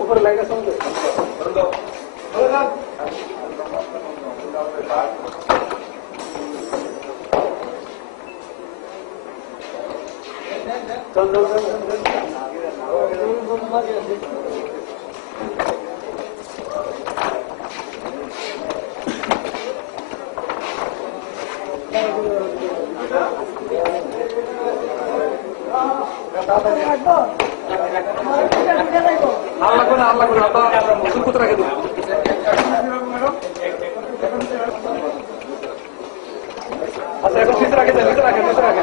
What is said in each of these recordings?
ऊपर लाइट चल আল্লাহ করে আপনার কোথায় রাখে দেবো আচ্ছা এখন নিচে রাখে নিচে রাখে নিচে রাখে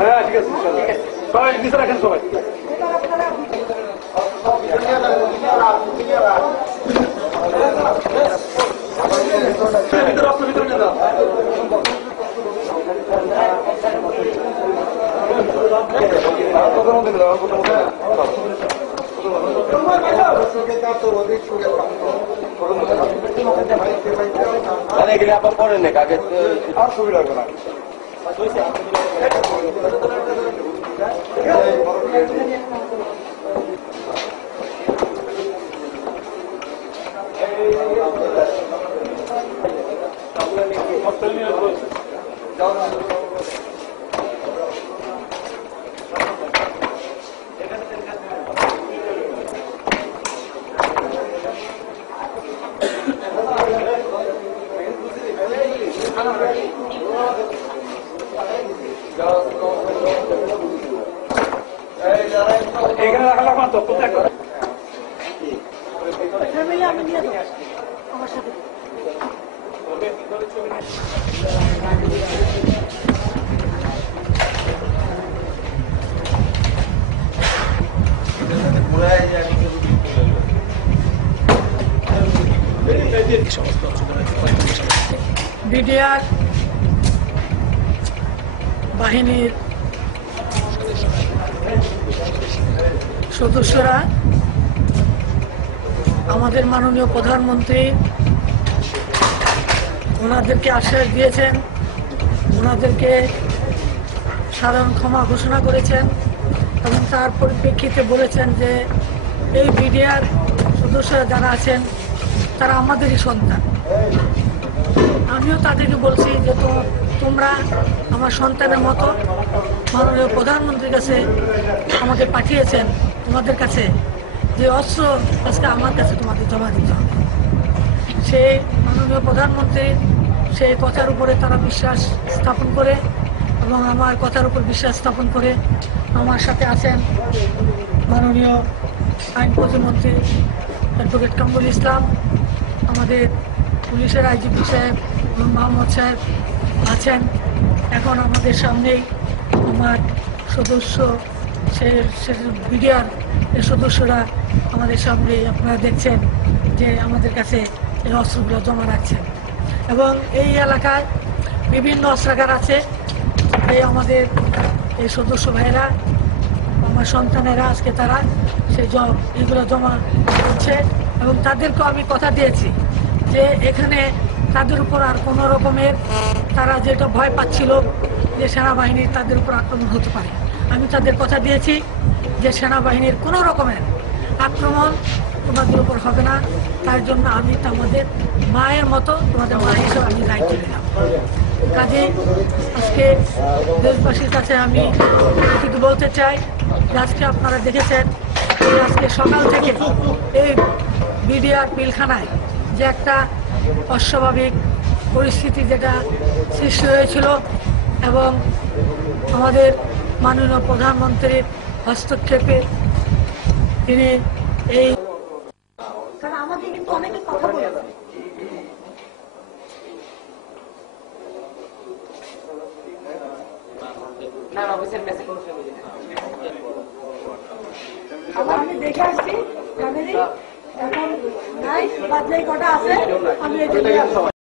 হ্যাঁ ঠিক আছে সবাই নিচে রাখেন সবাই আপনার পরে নেই আগে আর ছবি লাগবে না এখানে রাখা আমার তো কোথায় আমি নিয়ে যাবো আমার সাথে বিডিআর বাহিনীর সদস্যরা আমাদের মাননীয় প্রধানমন্ত্রী ওনাদেরকে আশ্বাস দিয়েছেন, ওনাদেরকে সাধারণ ক্ষমা ঘোষণা করেছেন এবং তার পরিপ্রেক্ষিতে বলেছেন যে এই বিডিআর সদস্যরা যারা আছেন তারা আমাদেরই সন্তান। আমিও তাদেরকে বলছি যে তোমরা আমার সন্তানের মতো, মাননীয় প্রধানমন্ত্রীর কাছে আমাকে পাঠিয়েছেন, তোমাদের কাছে যে অস্ত্র আজকে আমার কাছে তোমাদের জমা দিতে হবে। সেই মাননীয় প্রধানমন্ত্রীর সেই কথার উপরে তারা বিশ্বাস স্থাপন করে এবং আমার কথার উপর বিশ্বাস স্থাপন করে আমার সাথে আছেন মাননীয় আইন প্রতিমন্ত্রী অ্যাডভোকেট কামরুল ইসলাম, আমাদের পুলিশের আইজিপি সাহেব মোহাম্মদ সাহেব আছেন। এখন আমাদের সামনেই আমার সদস্য বিডিআর এর সদস্যরা আমাদের সামনেই আপনারা দেখছেন যে আমাদের কাছে এই অস্ত্রগুলো জমা রাখছেন এবং এই এলাকায় বিভিন্ন অস্ত্রাগার আছে। এই আমাদের এই সদস্য ভাইয়েরা, আমার সন্তানেরা আজকে তারা এইগুলো জমা করছে এবং তাদেরকেও আমি কথা দিয়েছি যে এখানে তাদের উপর আর কোনো রকমের তারা যেটা ভয় পাচ্ছিল যে সেনাবাহিনীর তাদের উপর আক্রমণ হতে পারে, আমি তাদের কথা দিয়েছি যে সেনাবাহিনীর কোনো রকমের আক্রমণ তোমাদের উপর হবে না। তার জন্য আমি তোমাদের মায়ের মতো, তোমাদের মা হিসেবে আমি দায়িত্ব নিলাম। কাজে আজকে দেশবাসীর কাছে আমি কিন্তু বলতে চাই যে আজকে আপনারা দেখেছেন যে আজকে সকাল থেকে এই বিডিআর পিলখানায় যে একটা অস্বাভাবিক পরিস্থিতি যেটা সৃষ্টি হয়েছিল এবং আমাদের মাননীয় প্রধানমন্ত্রীর হস্তক্ষেপে তিনি এই আমাদের কিন্তু অনেকে কথা বলেছে আমি দেখে আসছি ফ্যামিলি, এখন নাই বাদ যেই কটা আছে আমি এই জন্য